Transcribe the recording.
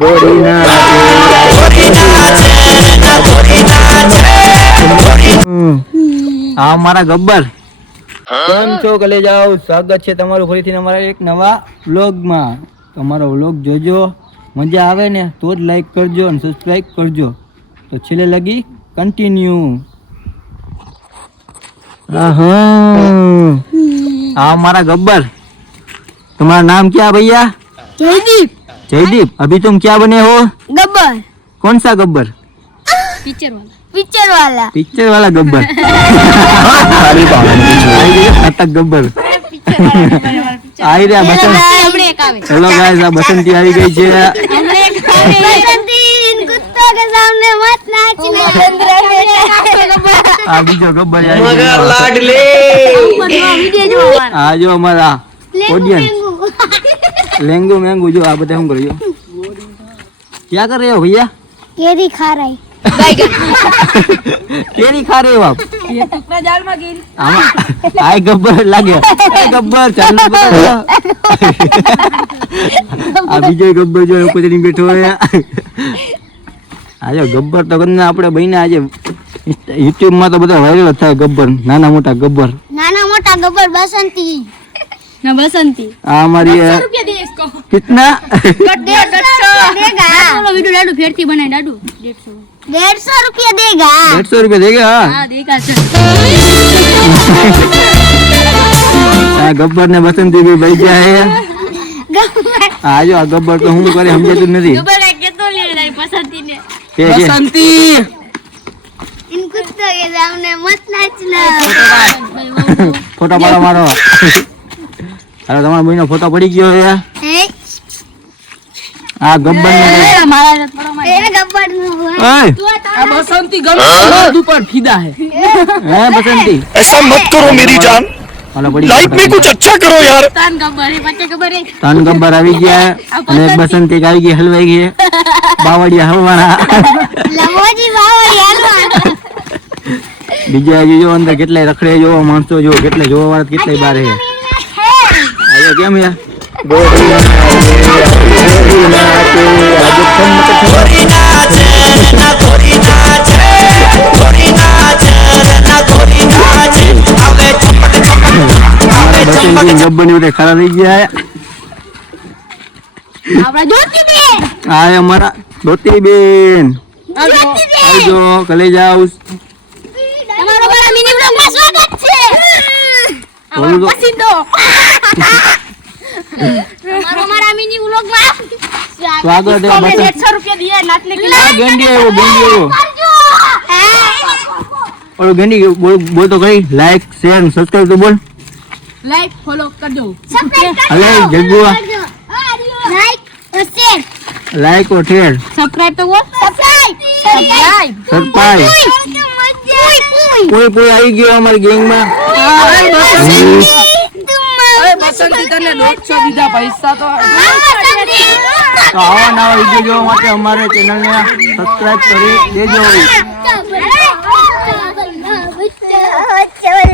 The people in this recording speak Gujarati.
હા મારા ગબ્બર કેમ છો કલેજાઓ, સ્વાગત છે તમારું ફરીથી અમારા એક નવા વ્લોગમાં. તમારો વ્લોગ જોજો, મજા આવે ને તો જ લાઈક કરજો અને સબસ્ક્રાઈબ કરજો. તો છેલ્લે લગી કન્ટિન્યુ. हाँ हमारा गब्बर, तुम्हारा नाम क्या भैया? जयदीप। जयदीप, अभी तुम क्या बने हो? गब्बर। कौन सा गब्बर? पिक्चर वाला। पिक्चर वाला। पिक्चर वाला गब्बर। नाटक गब्बर आई रहा बसंत. हेलो गाइस, आ बसंती આવી ગઈ છે. बसंती इन कुत्तों के सामने मत नाचना। આ બીજો ગબ્બર મગર લાડલે આ જો અમારા ઓડિયન્સ લેંગુ મેંગુ જો આ બધા શું કરે જો क्या कर रहे हो भैया? केरी खा रही। केरी खा रहे हो आप? ये टुकड़ा जाल में गिरी। आए गब्बर लागे गब्बर चाल आ બીજો ગબ્બર જો ઉપર બેઠો હોય. આજે ગબ્બર તો કને આપણે બહીને આજે YouTube માં તો બધા વાયરલ થાય ગબ્બર, નાના મોટા ગબ્બર. बसंती ना बसंती આ અમારી 100 रुपया दे इसको। कितना? 150 देगा। चलो वीडियो डाडू फेरती बनाए डाडू 150 रुपया देगा। 150 रुपया देगा? हां देगा सर। આ ગબ્બર ને બસંતી भी ભાઈ ગયા હે. આ જો આ ગબ્બર તો હું કરે સમજાતું નથી. गब्बर के तो ले जाए बसंती ने। बसंती इन कुत्तों के सामने मत नाचना। ફોટો પાડો મારો. હાલો તમારો ભાઈનો ફોટો પડી ગયો છે. આ ગબ્બર ને मारा थोड़ा मार। ये गब्बर ओए આ બસંતી ગમે ઉપર ફીદા હે હે બસંતી ऐसा मत करो मेरी जान, હાલો પડી लाइफ में कुछ अच्छा करो यार। तान गब्बर है बच्चे गब्बर है। ત્રણ ગબ્બર આવી ગયા અને એક બસંતી આવી ગઈ હલવાઈ ગઈ બાવળિયા હલવાના. લવોજી બાવળિયા બીજા હજી જો અંદર કેટલાય રખડે જો માણસો જો કેટલા જોવા વાળા કેટલાય બાર હે. આયો કેમ યાર ગબ્બર ની બધા ખરા થઈ ગયા. આપડા જોતી દે। આ અમારા દોતી બેન આવજો કલેજાઓ. તમારો બડા મિની બ્લોગ માં સ્વાગત છે। બોલો તો. પસીદો મારા મિની બ્લોગ માં સ્વાગત છે. 150 રૂપિયા દિયા નાચને કે આ ગેંડી આવ્યો ગેંડી આવ્યો. ઓલો ગેંડી બોલ તો કઈ લાઈક શેર અને સબસ્ક્રાઇબ તો બોલ. લાઈક ફોલો કરજો અલે જગ્ગુઆ લાઈક और शेयर લાઈક और શેર सब्सक्राइब तो बोल सब्सक्राइब સબસ્ક્રાઇબ. કોઈ કોઈ આવી ગયો અમારી ગેંગ માં. અરે બસંતી તને 150 દીધા પૈસા તો તો આવા નવા વિડીયો જોવા માટે અમારે ચેનલને સબસ્ક્રાઇબ કરી દેજો.